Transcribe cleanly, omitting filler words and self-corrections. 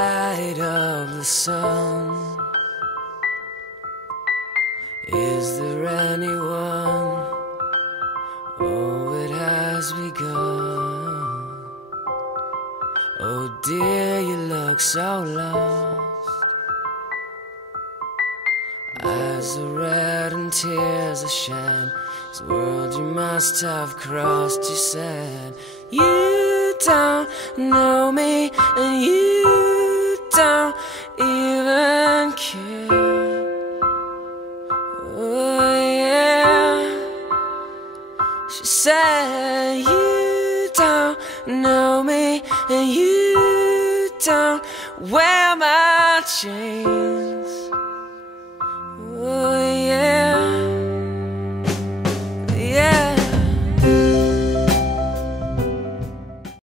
light of the sun. Is there anyone? Oh, it has begun. Oh dear, you look so lost. Eyes are red and tears are shed. This world you must have crossed, you said. You don't know me, and you don't even care. Oh yeah. She said, you don't know me, and you don't wear my chain.